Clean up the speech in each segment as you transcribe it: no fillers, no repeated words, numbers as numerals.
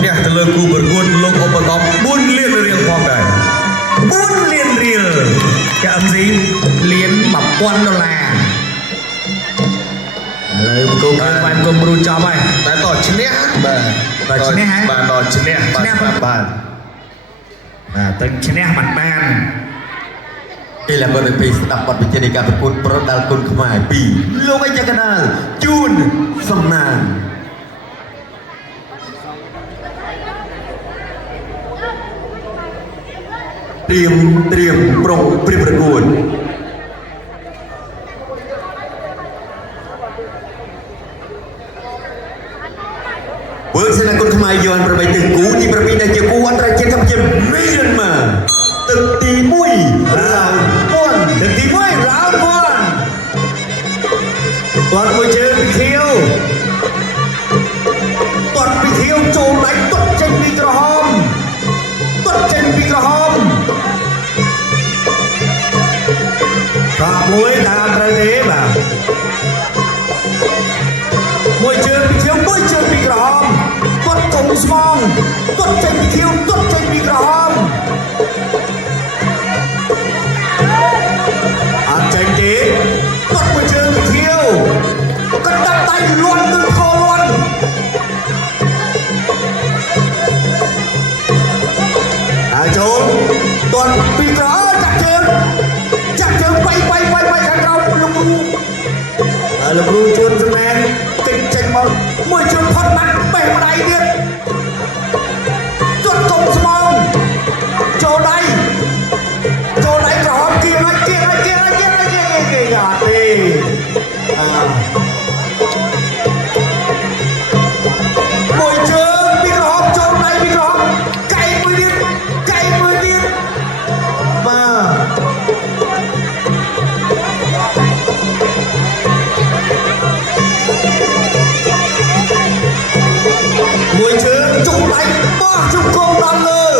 เนี่ยจะเลิกกูเปิดกูลงอบตบุญเลี้ยนเรียงพร้อมได้บุญเลี้ยนเรียงแกอันสิเลี้ยนแบบควันนั่นแหละเลยกูไปกูรู้จักไปแต่ต่อชเนี่ยต่อชเนี่ยฮะต่อชเนี่ยบ้านตึงชเนี่ยมันแมนนี่แหละบริปีสตับบทวิจารณ์การประกวดประดับคุณขมายปีโลกไม่จะกันนะจูนสำนานเตรียมปรงปริประกวดเวิร์กสนามคุณขมายย้อนประไปถึงกูที่ประปีได้เจ้ากูวันไรเจ้าทำเจ้าไม่เดินมาตึกตีมุ้ยราวป้อนตึกตีมุ้ยราวป้อนตอนไปเจอพี่เขียวตอนพี่เขียวโจมไหลตดเจนปีกระหอมตดเจนปีกระหอมขับมวยตามประเทศแบบมวยเจอพี่เขียวมวยเจอปีกระหอมตดกงสมองตดเจนพี่เขียวตดเจนปีกระหอมจังเก๋ตดมาเจอพี่เขียวก็ดับไตล้วนตึงคอล้วนโจนตอนปีกระจับเจิงไปขันเราลูกรู้ชวนสแมนติดเจ๋งมาเมื่อชวนพัดนัดไปมาได้เดียดจดกงสมองโจไดกระหอบเกียร์ยาตีมวยเชิงพี่กระหอบโจไดพี่กระหอบไก่มือดิบมามวยเชิงจุกไหลบ้าจุกโกงดันเลย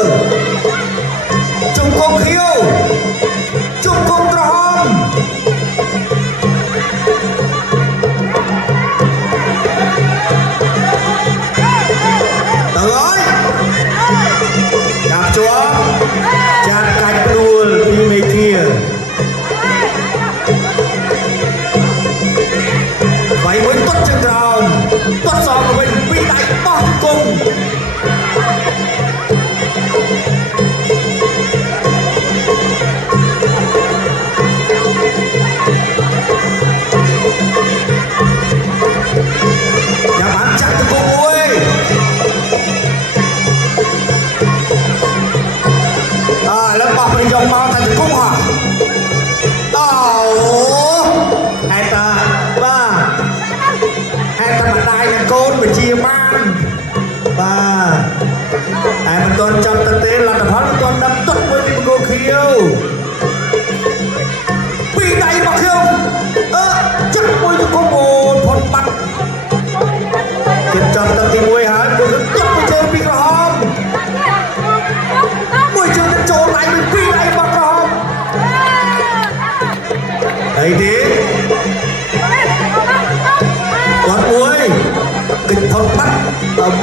จุกโกงเขียวจุกโกงกระหอบตลอดจับจัวจัดกัดดูปีไม่เที่ยไปเหมือนต้นจังเราต้นสองเป็นปีไหนบ้องกงอย่าบังจับตะโกนแล้วปากไปยอมมาแต่จะกุ้งห่ะไอ้ตาบ้าไอ้ตาบันไดนักโกนไปเชียร์มันบ้าไอ้มันโดนจับตะเตะหลังตะพันโดนดับตุ๊บมือที่มันโกเขียวปีไหนมาเขียวจับมือที่โกโบนพลปัดเก็บจับตะตีมวยหาดูจับไปเจอปีกระหอบมวยเจอโจไหลเป็นปีไหนมากระหอบไอ้ดิกอดมวยกินพลปัด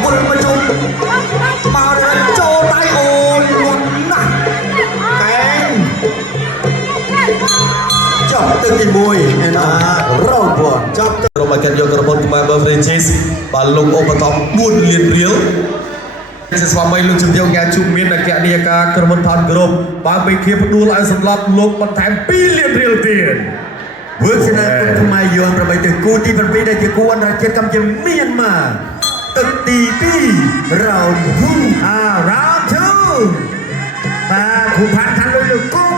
บุญมาจุนมาเดินโจไหลโอนวนนะแกงจับตะตีมวยรอดบอลจับเรามากันยกระบวนมาเบอร์เฟรนชิสบอลลงอบตบุญเลียนเรียวselama ini jumlah yang cumi nak kaya dia ka kerman pan grup bang pikir pedul ai semlap lokมันแถมbillion real tiền bước trên này cũng không ai yêu rồi bây giờ cô đi bên phía đây thì cô anh ra chết cầm chim miên mà tự tì pi round two và khu phán thắng đối lực cúp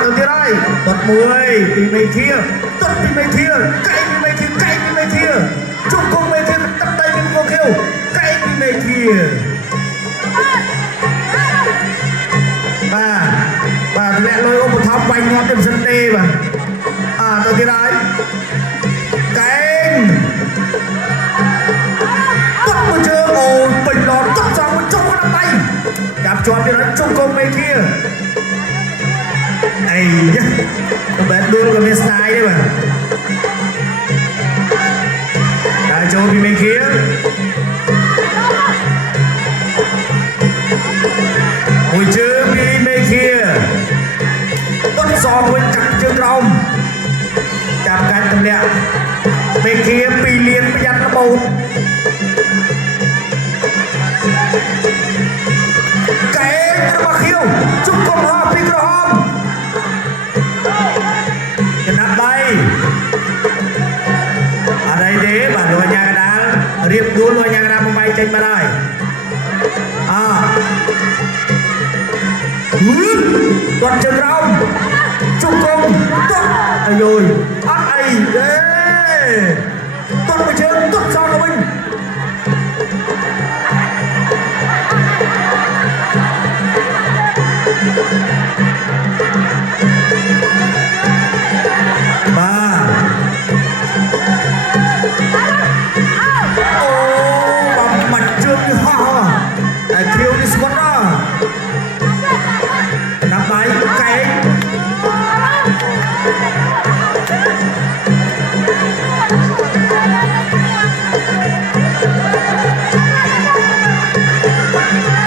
đầu tiên đây tật mùi thì mấy kia tật thì mấy kia cay thì mấy kia chúc cùng mấy kia tập tay mình vô kêu cay thì mấy kia và mẹ lôi ôm một thóc quanh ngón trong sân đê mà đầu tiên đây cay tật mà chưa ồ bình lọt tật xong mà trông nó tay gặp cho thì nó trông cùng mấy kia này nhá các bạn đưa cái style đấy mà đại châu thì mấy kia องไว้จับเชือกเราจับกันตรงเนี้ยเบเคียปีเลียนประยันระบุไก่กระบะเขียวจุกกองหอปีกระหอมชนะใบอะไรเด้บ้านลอยยางกระดาษเรียบดูลอยยางกระดาษมาใบใจมาได้toàn chân rong trung công tốt ai rồi ăn ai đấy toàn phải chơi tốt sao của mình ba bằng mặt trương như hoa ai thiếu đi squat đó nắm tay cái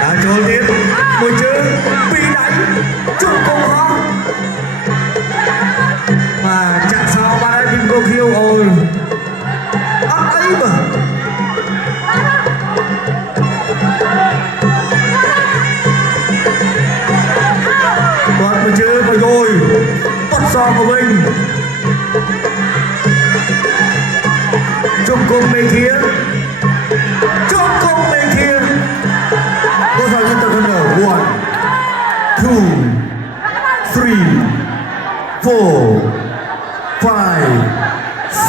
đã trốn tiếp một chữ bị đánh chung công ho mà chặn sao ba đây bình cô khiêu ôi ấp ấy mà mà chơi mà rồi bắt so của mình trung cung bên kia trung cung bên kia có sao như ta cần ở 1 2 3 4 5 6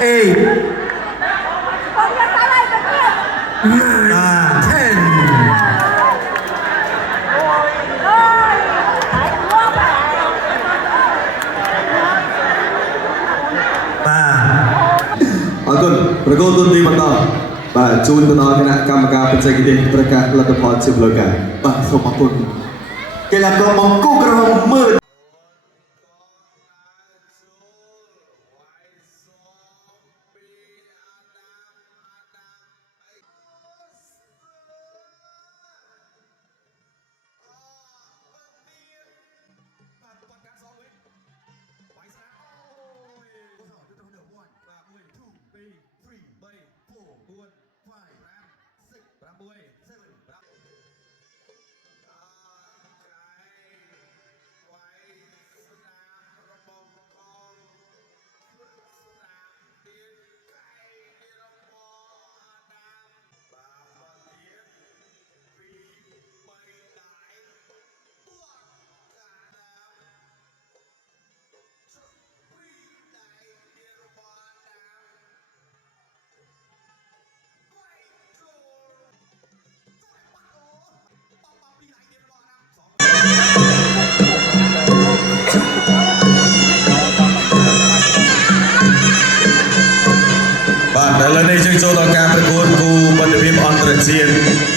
7 8 9 10 អរគុណប្រកួតទូនទីបន្តបាទជូនទៅដល់គណៈកម្មការបច្ចេកទេសប្រកាសលទ្ធផលជាផ្លូវការបាទសូមអរគុណកីឡាករបង្គោលក្រហមមើលបាទឥឡូវនេះយើងចូលដល់ការប្រកួតគូមិត្តភាពអន្តរជាតិ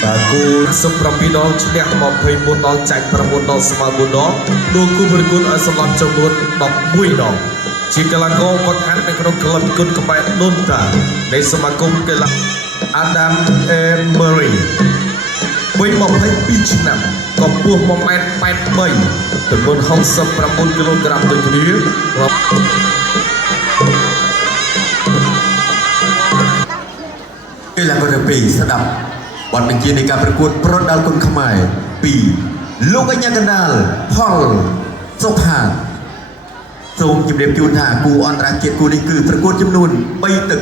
បាទគូ17ដងឈ្នះ24ដងចាញ់9ដងស្មើ4ដងដូចគូប្រកួតឲ្យសម្រាប់ចំនួន11ដងជាកីឡាករវឹកហាត់នៅក្នុងក្លឹបគុនក្បែរដូនតានៃសមាគមកីឡា Adam Emery វ័យ22ឆ្នាំកម្ពស់1.83 ទម្ងន់69គីឡូក្រាមដូចគ្នាកីឡាករទី2ស្ដាប់បទបញ្ជានៃការប្រកួតប្រដាល់គុនខ្មែរ2លោកអញ្ញាកណ្ដាលផលសុផាតសូមជម្រាបជូនថាគូអន្តរជាតិគូនេះគឺប្រកួតចំនួន3ទឹក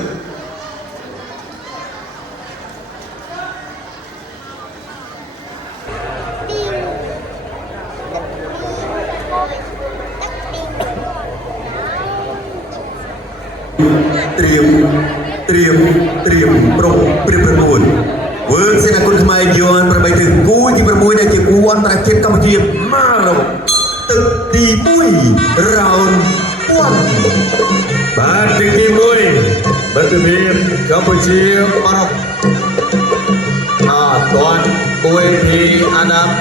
ត្រៀមប្រុងព្រៀបប្រកួតវើសេនាគុនខ្មែរយន់8ទឹកគូទី6ដែលជាគូអន្តរជាតិកម្ពុជាមកលោកទឹកទី1រ៉ោនពាន់បាទទឹកទី1បាទទីកម្ពុជាបារ៉ុកតាន់គួយពីអាណាប់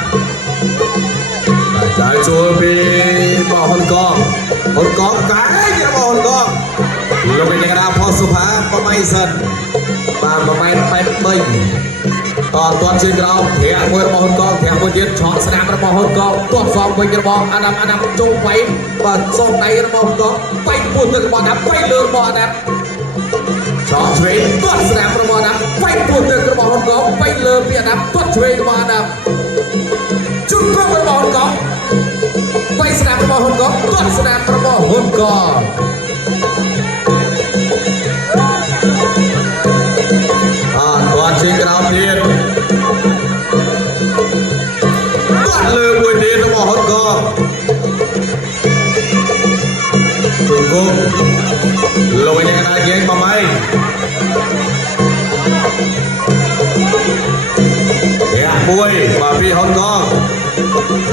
ចាយចូលពីបោះហ៊ុនកងកាយជាបោះហ៊ុនកងលោកវិញ្ញាណផលសុផាបបៃសិនបាទ1.83 ตัวเชียงเราเถียงมวยระบองกองเถียงมวยเย็นช็อตสนามระบองกองตัวสองมวยระบองอันดับจงไปว่าสองในระบองกองไปพูดถึงระบองนับไปเลือบอลนับช็อตเฉยตัวสนามระบองนับไปพูดถึงระบองกองไปเลือเพียนับตัวเฉยระบองนับจุดระบองกองไปสนามระบองกองตัวสนามระบองกองตัวเชียงเราเพียนตัวเลือบวยเดียนระบองกองจุดกุ้งลงไปยังไงเย็นมาไหมเฮียมวยมาพี่ฮอนกอง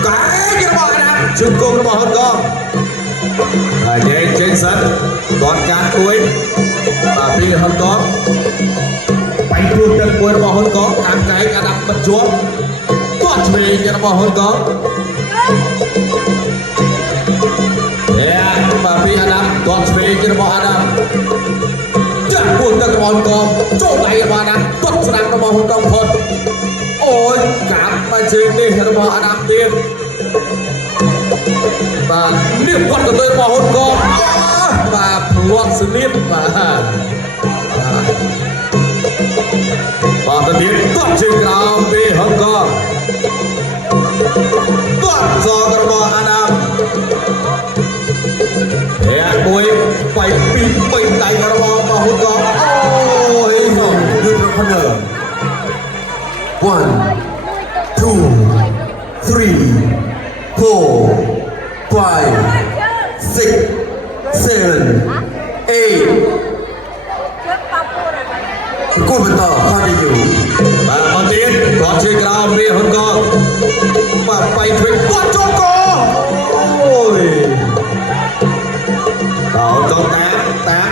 ไก่ยังบอกนะจุดกุ้งระบองกองเย็นเจนสันตอนการคุยมาพี่ฮอนกองไปพูดถึงมวยระบองกองการใจอันดับบรรจุตัวเชียงระบองกองมาพี่อันดับตัวเชียงระบองอันดับจะพูดถึงระบองกองโจ้ไหนมานะตัวสนามระบองกองพลโอ้ยกลับมาเชียงนี่ระบองอันดับเตียนมาเรียกวัดกับตัวระบองกองมาพลวดสนิทมาตอนนี้ตัวเชียงราวพี่ฮอนกองตัวสองระบองอันดับเฮียบุยไปปีนไปไต่ระบองมาฮอนกองโอ้ยยืนรับคนเดิม 1 2 3 4 5 6 7 8กูเป็นต่อข้าดีอยู่ ตอนนี้ตัวเชียงราวพี่ฮอนกองมาไปถึงตัวโจโกโอ้ยต่อจงแตก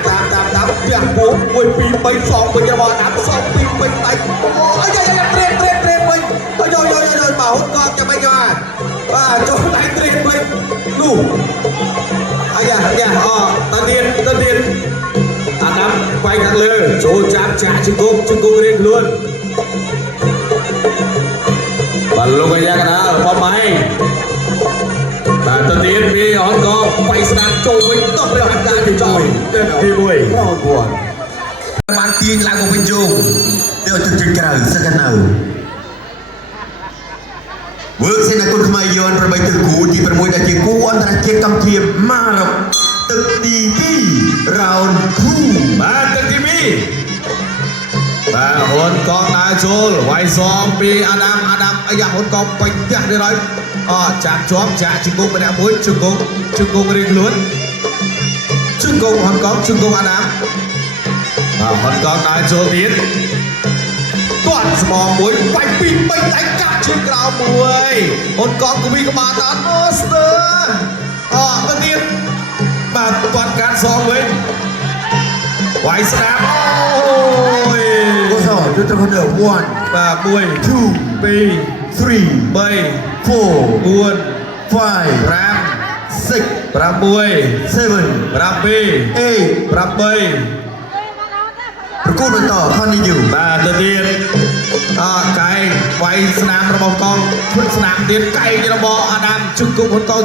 เปียกปูมวยปีไปสองเป็นยาบาลสองปีเป็นไตโอ้ยยังเตรียมไปโยมาฮอนกองจะไม่ยอมโจไหนเตรียมไปลูกตะเดียนอันนั้นไปกันเลยโจจับจ่าชิงกุ๊กเรียกล้วนบอลลงไปยังกันนะพร้อมไหมแต่ตะเดียนมีฮอนกองไปสนามโจไปต้องไปหันการที่จอยเต็มที่ด้วย รอดบวชបានទាញឡើងមកវិញយងទៅជិះក្រៅសកណៅវើសេនាគុណខ្មែរយន់ប្របីទឹកគូទី6ដែលជាគូអន្តរជាតិកម្ពុជាម៉ារ៉ុកទឹកទី2រ៉ោនគូ បាទទឹកទី2បាទហ៊ុនកងដើរចូលវាយសំពីអាដាមអាយ៉ាហ៊ុនកងពេញផ្ទះនេះហើយចាប់ជាប់ចាក់ជង្គង់ម្នាក់មួយជង្គង់រៀងខ្លួនជង្គង់ហ៊ុនកងជង្គង់អាដាមហ៊ុនកងដើរចូលទៀតទាត់ស្មងមួយវាយពី3ដៃកាប់ជើងក្រោមមួយហ៊ុនកងគវីក្បាលដល់អូស្ទើទៅទៀតបាទទាត់ការសងវិញវាយស្ដាប់អូយ What's up? You're talking about 1, បាទ1 2 2, 3, 3 4, 4 5, 5 6, 6 7, 7 8 8 ប្រគួតបន្តខាងនេះយូ បាទទៅទៀតកែវាយស្នាមរបស់កងឈុតស្នាមទៀតកែរបស់អាដាមជង្គង់ហ៊ុនកង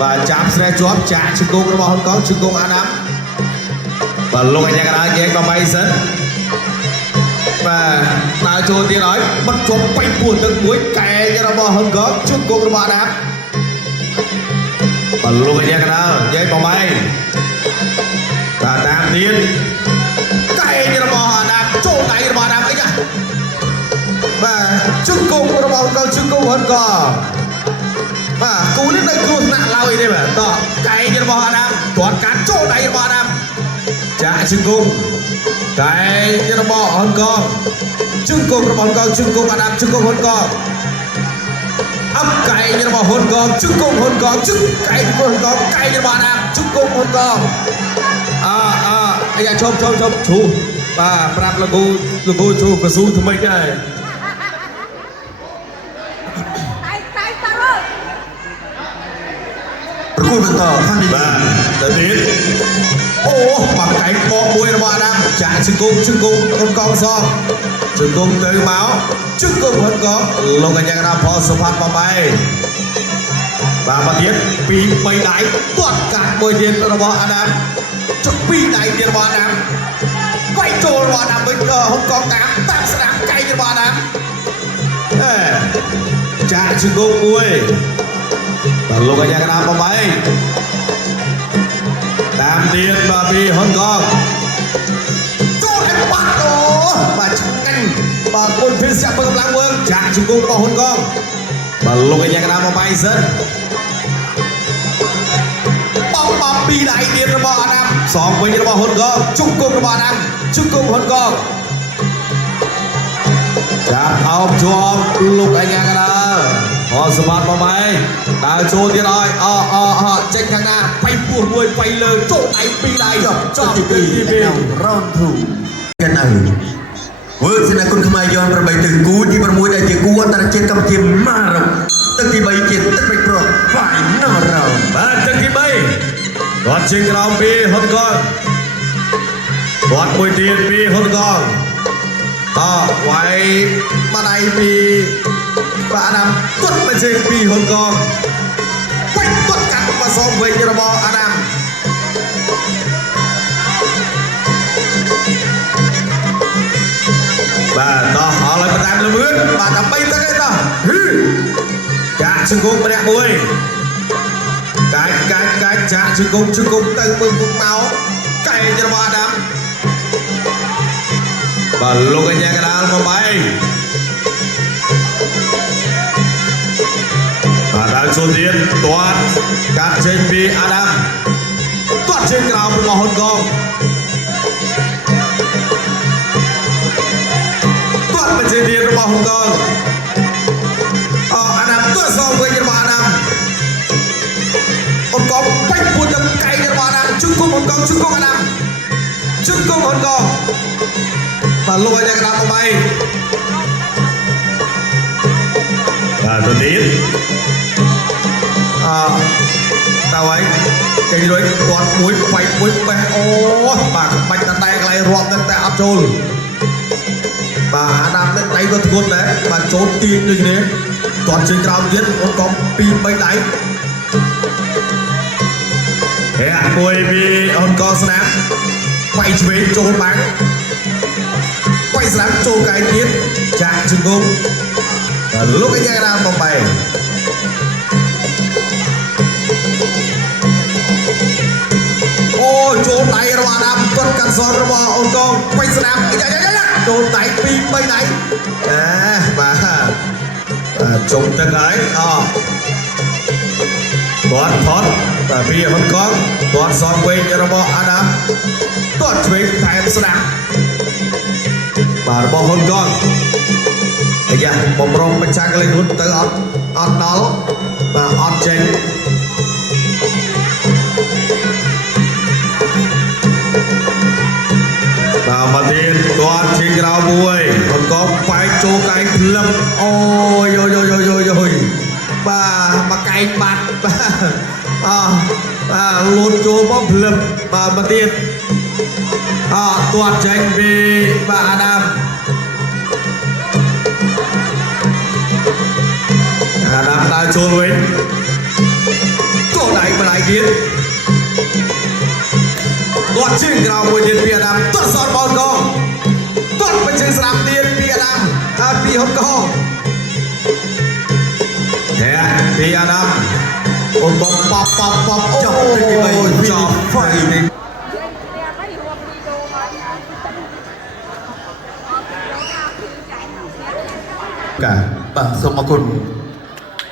បាទចាប់ស្រែជាប់ចាក់ជង្គង់របស់ហ៊ុនកងជង្គង់អាដាមបាទលុយយ៉ាងណាយើងក៏បីសិនបាទដើរចូលទៀតហើយបិទជាប់បៃពួរទឹកមួយកែរបស់ហ៊ុនកងជង្គង់របស់អាដាមបាទលុយយ៉ាងណាយើងក៏បីបាទតាមទៀតកែរបស់អាដាមចូលដៃរបស់អាដាមអីចាបាទជង្គង់របស់កងជង្គង់ហ៊ុនកងបាទគូនេះនៅគ្រោះថ្នាក់ឡើយទេបាទតកែរបស់អាដាមទាត់ការចូលដៃរបស់អាដាមចាក់ជង្គង់កែរបស់ហ៊ុនកងជង្គង់របស់ហ៊ុនកងជង្គង់អាដាមជង្គង់ហ៊ុនកងអបកែរបស់ហ៊ុនកងជង្គង់ហ៊ុនកងជង្គង់កែរបស់ហ៊ុនកងកែរបស់អាដាមជង្គង់ហ៊ុនកងអាយ៉ាឈប់ឈូបាទប្រាប់លោកគ្រូឈូកស៊ូថ្មីដែរ ប្រគួតបន្តខាងនេះ បាទទៅទៀតអូបាក់កែបកមួយរបស់អាដាមចាក់ជង្គង់ហ៊ុនកងសង ជង្គង់ទៅមកជង្គង់ហត់ក៏លោកកញ្ញាកណ្ដាលផលសុផាត់បំបីបាទមកទៀតពី3ដៃគាត់កាត់មួយទៀតរបស់អាដាមចុះ2ដៃទៀតរបស់អាដាមវាយចូលរបស់អាដាមវិញហុកកងតាមស្ដាប់កៃរបស់អាដាមចាក់ជង្គង់មួយបាទលោកកញ្ញាកណ្ដាលបំបីតាមទៀតបាទពីហុកកងចូលឲ្យបាត់អូបាទឆ្ងាញ់បាទមួយភេសជ្ជៈបើកម្លាំងវើចាក់ជង្គង់របស់ហ៊ុនកងបាទលោកកញ្ញាកណ្ដាលបំបីសិនបំពីដៃទៀតរបស់អាដាមសងវិញរបស់ហ៊ុនកងជង្គង់របស់អាដាមជង្គង់ហ៊ុនកងចាប់អោបជាប់លោកកញ្ញាកណ្ដាលអសម្បត្តិបំបីដើរចូលទៀតឲ្យចេញខាងណាបៃពោះមួយបៃលើចូលដៃ2ដៃចប់ទី2 round 2กันเอาវើសេនាគុណខ្មែរយន់8ទៅគូទី6ដែលជាគូអន្តរជាតិកម្ពុជាម៉ារ៉ុកទឹកទី3ជាទឹកពេជ្រប្រកបាយណរ៉ោបាទទឹកទី3គាត់ជើងក្រោមពីហ៊ុនកងគាត់មួយទៀតពីហ៊ុនកងវាយមកដៃពីបាទអាដាមគាត់មកជើងពីហ៊ុនកងបាច់គាត់កាត់មកសងវិញរបស់អាដាមបាទតោះអស់ហើយបណ្ដាលលឿនបាទដើម្បីទឹកឯតោះចាក់ជង្គង់ម្នាក់មួយកាច់ចាក់ជង្គង់ទៅមើលពុកមកកែរបស់អាដាមបាទលោកកញ្ញាកណ្ដាលមកបីបាទដើរចូលទៀតទាត់កាត់ចេញពីអាដាមទាត់ជើងក្រោមរបស់ហ៊ុនកងបញ្ជាទៀតរបស់ហ៊ុនកងអាដាមទាត់សងវិញរបស់អាដាមហ៊ុនកងបាច់ពួតទៅកៃរបស់អាដាមជង្គង់ហ៊ុនកងជង្គង់អាដាមជង្គង់ហ៊ុនកងបាទលោកអាយ៉ាកណ្ដាលមកបីបាទទៅទៀតតើហើយកេញរួយគាត់មួយបាច់មួយបេះអូបាទបាច់តែកន្លែងរាប់តែអត់ចូលបាទអាដាមនេះដៃក៏ធ្ងន់ដែរបាទចូលទាញដូចនេះគាត់ជើងក្រោមទៀតអូនកុំ2 3ដៃមួយពីអូនកងស្នាមវាយឆ្វេងចូលបាំងវាយស្នាមចូលកែទៀតចាក់ជង្គង់បាទលោកកញ្ញាកណ្ដាលបំបីអូចូលដៃរបស់អាដាមគាត់កាត់សងរបស់អូនកងវាយស្នាមចូលដៃ2 3ដៃបាទជុំទឹកហើយគាត់ផត់បាទពីហ៊ុនកងគាត់សងវិញរបស់អាដាមគាត់ឆ្វេងថែមស្ដាប់បាទរបស់ហ៊ុនកងតែយ៉ាបំរុងបញ្ចាំងលេងហ៊ុនទៅអត់ដល់បាទអត់ចេញបាទមកទៀតគាត់ជិះក្រៅមួយគាត់ក៏បែកចូលកែងភ្លឹបអូយបាទមកកែងបាត់បាទលូតចូលមកភ្លឹបបាទមកទៀតទាត់ចេញពីបាទអាដាមដើរចូលវិញក៏ដៃម្ដាយទៀតគាត់ជើងក្រោមមួយទៀតពីអាដាមទាត់សតបោនកងគាត់បញ្ចេញស្រាប់ទៀតពីអាដាមហើយពីហ៊ុនកងពីអាដាមអូនបងប៉ចប់ទៅទី3ចប់ហ្វៃនេះបាទសូមអរគុណ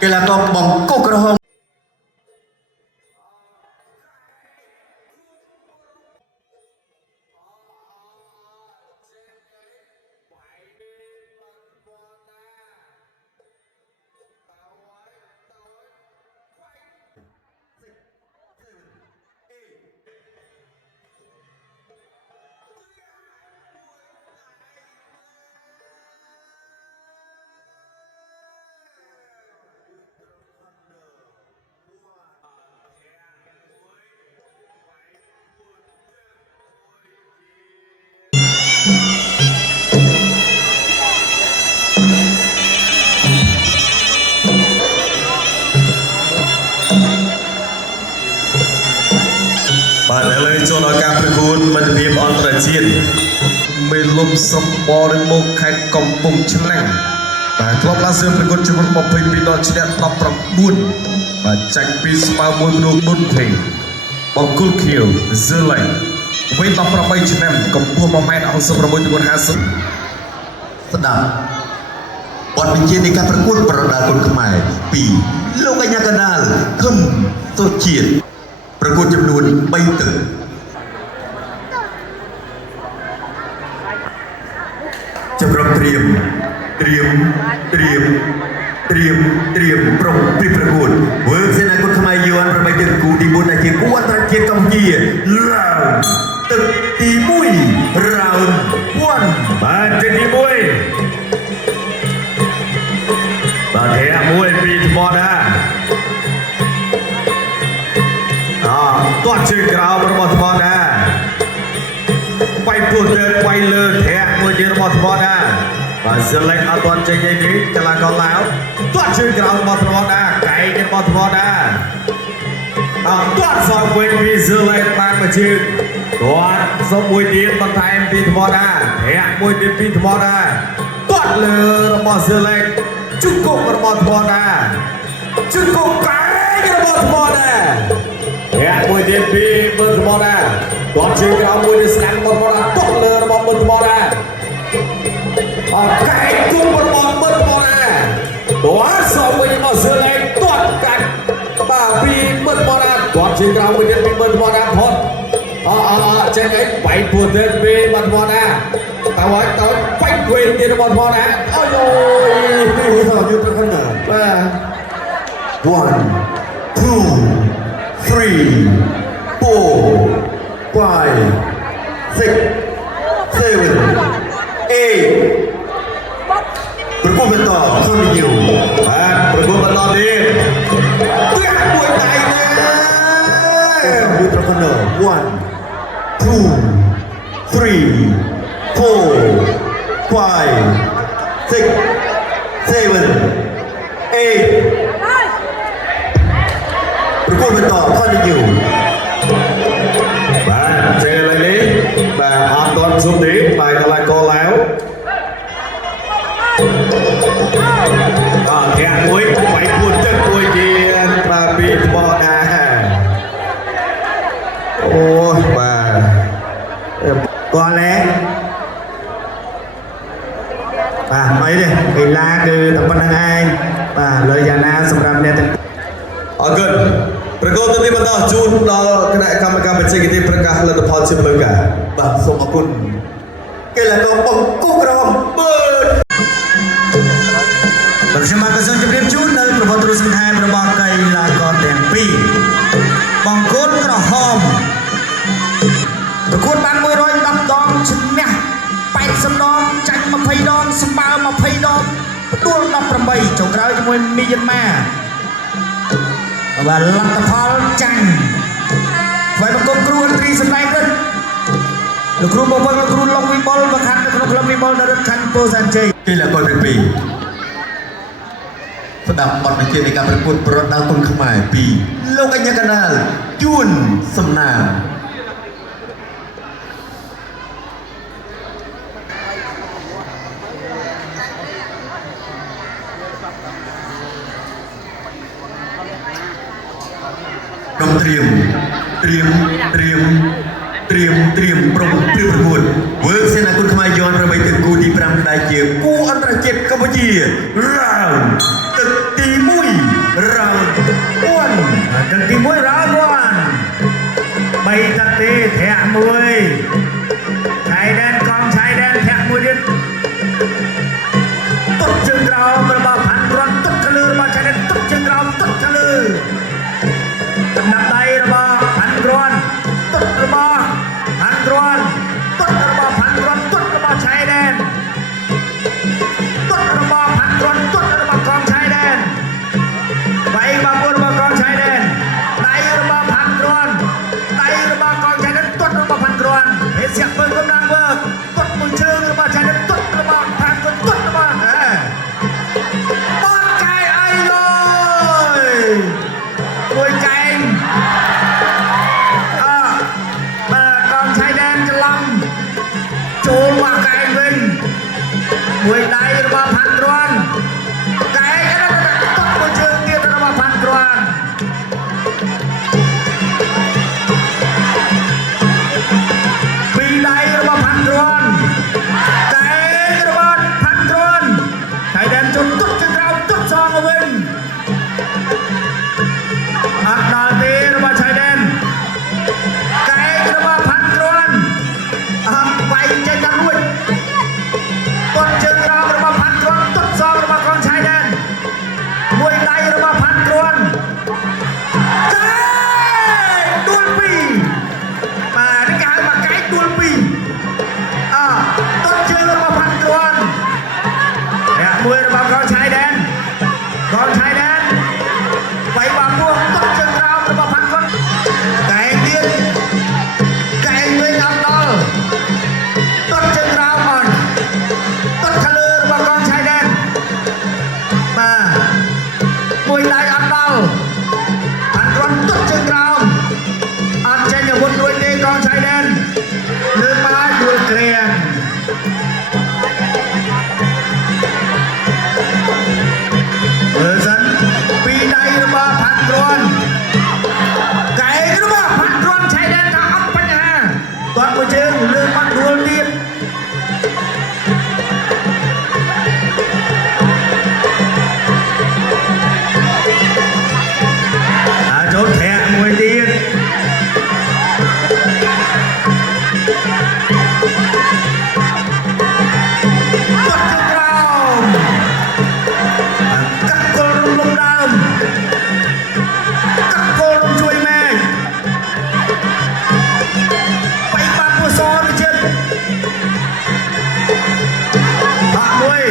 កីឡាករបង្គោលក្រហម បាទឥឡូវចូលដល់ការប្រកួតមិត្តភាពអន្តរជាតិមេលុបស្រុកបរិមុខខេត្តកំពង់ឆ្នាំងបាទធ្លាប់ឡើងសើប្រកួតជាមួយ22ដងឈ្នះ19បាទចាញ់ពីស្មើមួយមនុស្សមុនទេបង្គោលខៀវហ្សឺឡៃវ័យ18ឆ្នាំកម្ពស់1.66 50 ស្ដាប់បទបញ្ជានៃការប្រកួតប្រដាល់គុនខ្មែរពីលោកកញ្ញាកណ្ដាលខឹមសុជាតិប្រកួតចំនួន3ទឹកចម្រុំត្រៀមប្រុងពីប្រកួតវើសេនាគុនខ្មែរយួនប្របីទឹកគូទី4ដែលជាគូអន្តរជាតិកម្ពុជាឡាវទឹកទី1 round 1បាទទឹកទី1បាទធាក់មួយពីថ្មណាទាត់ជើងក្រោមរបស់ថ្មណាបាយពោះទៅបាយលើធាក់មួយទៀតរបស់ថ្មណាបាទសិលេចអត់ទាន់ចេញអីទេកន្លងកន្លៅទាត់ជើងក្រោមរបស់ថ្មណាកែងរបស់ថ្មណាទាត់សងវិញពីសិលេចបានមកជើងទាត់សងមួយទៀតបន្ថែមពីថ្មណាធាក់មួយទៀតពីថ្មណាទាត់លើរបស់សិលេចជង្គង់របស់ថ្មណាជង្គង់កែងរបស់ថ្មណាធាក់មួយទៀតពីមើលថ្មណាទាត់ជើងក្រោមមួយទៀតស្ដាំរបស់ថ្មណាទាត់លើរបស់មើលថ្មណាកែងជង្គង់របស់មើលថ្មណាទាត់សងវិញរបស់សិលេចទាត់កាច់បាទពីមើលថ្មណាទាត់ជើងក្រោមមួយទៀតពីមើលថ្មណាផុតចេះអីបាយពោះទៅពីបាត់ថ្មណាតើបាច់វេទៀតរបស់ថ្មណាអូយយុទ្ធខាងណាបាទ 1 2 3 4 5 6 7 8ប្រកួតបន្តខំយូបាទប្រកួតបន្តទៀតទៀតមួយដៃណាមួយប្រកួត1 2 3 4 5 6 7 8ប្រកួតបន្តខំយូបាទចេះឡើយនេះបាទអត់ទាន់សុំទេបាទកន្លងកឡើងធាក់មួយបាយពួនទឹកមួយទៀតបាទពីថ្មណាអូបាទគាត់ឡែបាទមិនទេកីឡាគឺតែប៉ុណ្្នឹងឯងបាទលើយ៉ាងណាសម្រាប់អ្នកទាំងអរគុណប្រកួតទីបន្តជូនដល់គណៈកម្មការបច្ចេកទេសប្រកាសលទ្ធផលជាផ្លូវការបាទសូមអរគុណកីឡាករបង្គោលក្រហមបើបាទខ្ញុំបានសូមជម្រាបជូននៅប្រវត្តិរូបសង្ខេបរបស់កីឡាករទាំងពីរបង្គោលក្រហមប្រកួតបាន110ដងឈ្នះ80ដងចាញ់20ដងស្មើ20ដងផ្ដួល18ចុងក្រោយជាមួយមីយ៉ាន់ម៉ាបាទលទ្ធផលចាញ់ថ្វាយបង្គំគ្រូអន្ត្រីសម្ដែងរិទ្ធលោកគ្រូបវរលោកគ្រូឡុងវិបុលបង្ហាត់នៅក្នុងក្លឹបវិបុលនៅរដ្ឋខណ្ឌពោធិ៍សែនជ័យកីឡាករទាំងពីរស្ដាប់បទបញ្ជានៃការប្រកួតប្រដាល់គុនខ្មែរពីលោកអញ្ញាកណ្ដាលជួនសំណាងក្រុមត្រៀមប្រុងព្រឹកប្រកួតវើសេនាគុនខ្មែរយន់ប្របីទឹកគូទី5ដែលជាគូអន្តរជាតិកម្ពុជា round ទឹកទី1 round 1ទឹកទី1 round 1 3ទឹកទេធាក់មួយឆៃដែនកងឆៃដែនធាក់មួយទៀតទុកជើងក្រោមរបស់ផាន់រត់ទុកទៅលើរបស់ឆៃដែនទុកជើងក្រោមទុកទៅលើដំណាប់ដៃរបស់ផាន់រត់ទុករបស់ផាន់រត់ទុករបស់ផាន់រត់ទុករបស់ឆៃដែនទុករបស់ផាន់រត់ទុករបស់កងឆៃដែនវាយបាពួនរបស់កងឆៃដែនដៃរ មួយដៃរបស់ផាន់ទ្រាន់កែតតមួយជើងទៀតរបស់ផាន់ទ្រាន់ពីរដៃរបស់ផាន់ទ្រាន់កែរបស់ផាន់ទ្រាន់ហើយដែនជន់ទុកទៅក្រោមទុកសងទៅវិញអត់ដល់ទេរបស់ឆៃដែនកែរបស់ផាន់ទ្រាន់អត់វាយចេញដល់រួចទាត់ជើងក្រោមរបស់ផាន់ទ្រាន់ទុកសងរបស់កងឆៃដែនមួយដៃរបស់ផាន់ទ្រាន់កែដួលពីរបាទនេះគេហៅថាកែដួលពីរទាត់ជើងរបស់ផាន់ទ្រាន់អ្នកមួយរបស់កងឆៃដែនកងឆៃដែនវាយបាក់ពោះទាត់ជើងក្រោមរបស់ផាន់ទ្រាន់កែទៀតកែវិញអត់ដល់ទាត់ជើងក្រោមអត់ទាត់ខាងលើរបស់កងឆៃដែនបាទមួយដៃអត់ដល់ផាន់ទ្រាន់ទាត់ជើងក្រោមអត់ចេញអាវុធរួចទេកងឆៃដែនលើបាល់ដួលក្រៀងមើលសិនពីរដៃរបស់ផាន់ទ្រាន់កែរបស់ផាន់ទ្រាន់ឆៃដែនថាអត់បញ្ហាទាត់មួយជើងលើបាល់ដួលទៀតចូលធ្រាក់មួយទៀតទាត់ជើងក្រោមកាត់គល់រំលំដើមកាត់គល់រំជួយម៉ែបែកបាក់ពោះសទៅជិតបាក់មួយ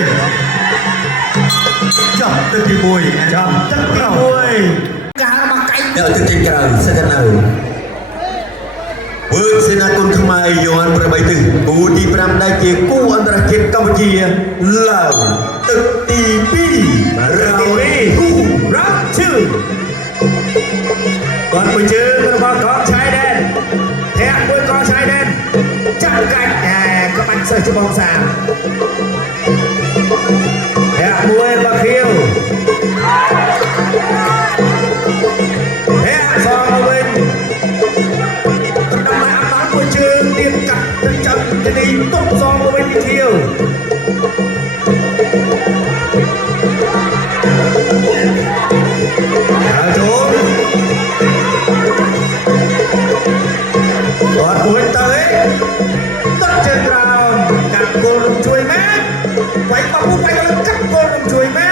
ចប់ទឹកទី1ចាប់ទឹកទី1ការមកកៃ អ្នកទឹកទីក្រៅសិននៅវើសេនាគុណខ្មែរយន់ប្របីទឹកគូទី5ដែលជាគូអន្តរជាតិកម្ពុជាឡើងទឹកទី2រ៉ូរីគូរ៉ាជឺគាត់មួយជើងរបស់កងឆៃដែនធាក់មួយកងឆៃដែនចាប់កាច់ក្បាច់សិស្សច្បងសាធាក់មួយរបស់ខៀវធាក់សងទៅវិញដំណាក់ដល់មួយជើងទៀតកាត់ទៅចាប់ទៅនេះទុកសងទៅវិញពីខៀវហើយចូលគាត់មួយទៅទឹកជើងក្រោមកាត់គល់រំជួយម៉ែវាយបាក់ពោះវាយលើកាត់គល់រំជួយម៉ែ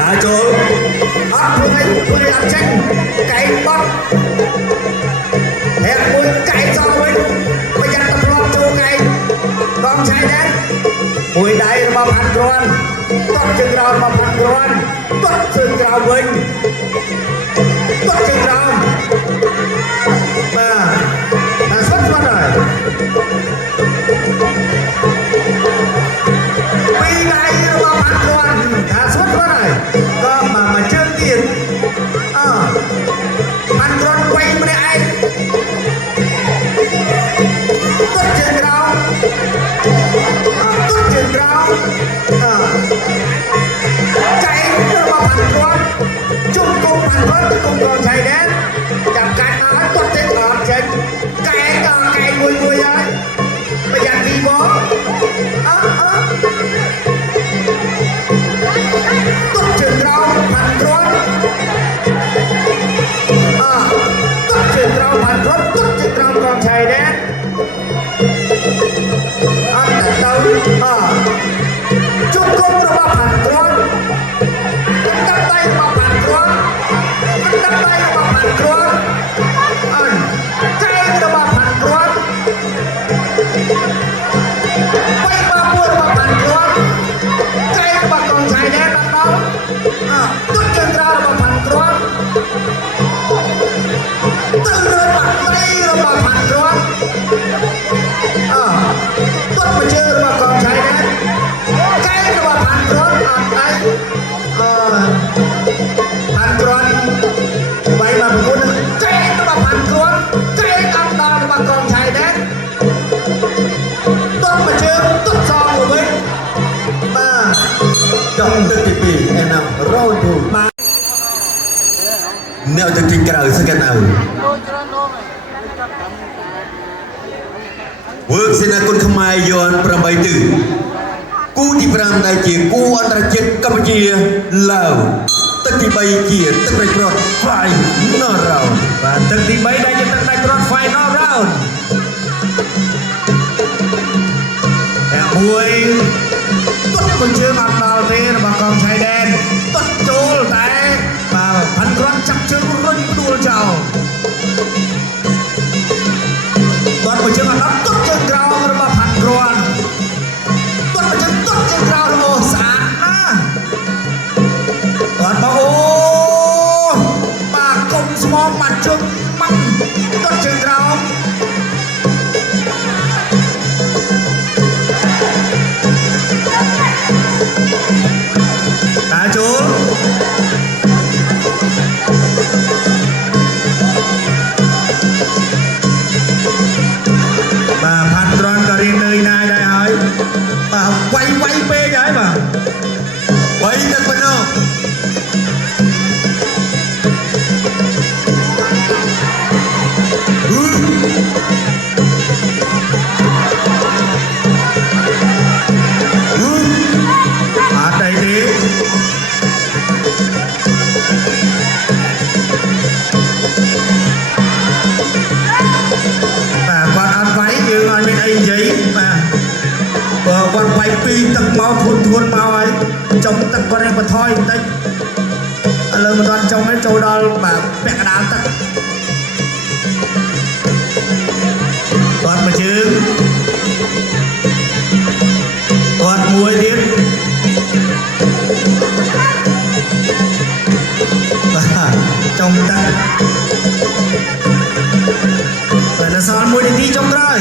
ដើរចូលអត់ធ្វើអីអត់ចេញកែបត់អ្នកមួយកែសងវិញប្រយ័ត្នទៅផ្លត់ចូលកែកងឆៃដែនមួយដៃរបស់ផាន់ទ្រាន់ទាត់ជើងក្រោមរបស់ផាន់ទ្រាន់ទាត់ជើងក្រោមវិញទាត់ជើងក្រោមបាទស្វាត់ស្វាត់ហើយពីរដៃរបស់ផាន់ទ្រាន់ថាស្វាត់ស្វាត់ហើយក៏មកជើងទៀតផាន់ទ្រាន់វាយម្នាក់ឯងទាត់ជើងក្រោមទាត់ជើងក្រោមកែរបស់ផាន់ទ្រាន់ជុំ ចប់ទឹកទី2ឯណារោទូអ្នកទឹកទីក្រៅសកណៅវើសេនាគុណខ្មែរយន់8ទិសគូទី5ដែលជាគូអន្តរជាតិកម្ពុជាឡាវទឹកទី3ជាទឹកប្រៃប្រត់ Final Round បាទទឹកទី3ដែលជាទឹកដាច់គ្រាន់ Final Round តែមួយទាត់មួយជើងអត់ដល់ទេរបស់កងឆៃដែនទាត់ចូលតែបាទផាន់គ្រាន់ចាប់ជើងរុញផ្ដួលចោលទាត់មួយជើងអត់ដល់ទាត់ជើងក្រោមរបស់ផាន់គ្រាន់ទាត់មួយជើងទាត់ជើងក្រោមរបស់ស្អាតណាស់ទាត់មកអូបាទកុំស្មងបាត់ជើងម៉ាំទាត់ជើងក្រោមតាចូលបាទផាន់ត្រន់ក៏រៀននៅណាដែរហើយបាទវាយពេកហើយបាទ 3ទឹកប៉ុណ្ណោះអត់អីទេបាទគាត់អត់វាយយើងអត់មានអីនិយាយបាទបើគាត់វាយ2ទឹកមកធួនមកហើយចំទឹកគាត់ឯងបន្ថយបន្តិចឥឡូវមិនដល់ចំទេចូលដល់បាទពាក់កណ្ដាលទឹកគាត់មកជើងគាត់មួយទៀតបាទចំទឹកតែដល់សល់1នាទីចុងក្រោយ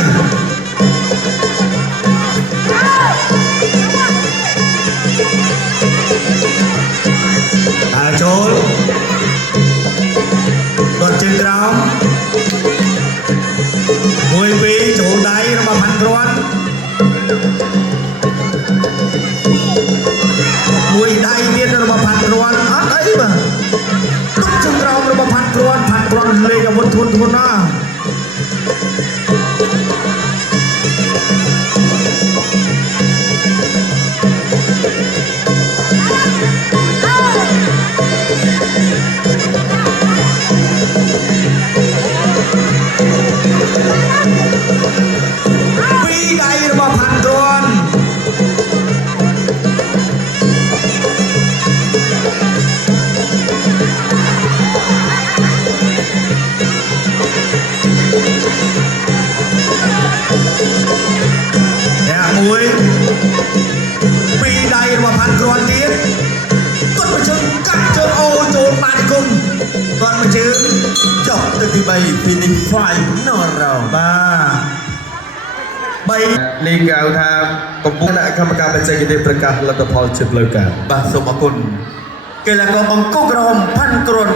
ចូលគាត់ជើងក្រោមមួយពីរចូលដៃរបស់ផាន់គ្រាន់មួយដៃទៀតរបស់ផាន់គ្រាន់អត់អីបាទទុកជើងក្រោមរបស់ផាន់គ្រាន់លេងអាវុធធួនណាពីដៃរបស់ផាន់គ្រាន់មួយពីដៃរបស់ផាន់គ្រាន់ទៀតគាត់មកជើងកាត់ជើងអូចូលបានគុំគាត់មកជើងចុះទឹកទី3 finish final round បាទ3លេងហៅថាកំពុងគណៈកម្មការបច្ចេកទេសប្រកាសលទ្ធផលជិតលើការ បាទសូមអរគុណកីឡាករបង្គោលក្រហមផាន់គ្រាន់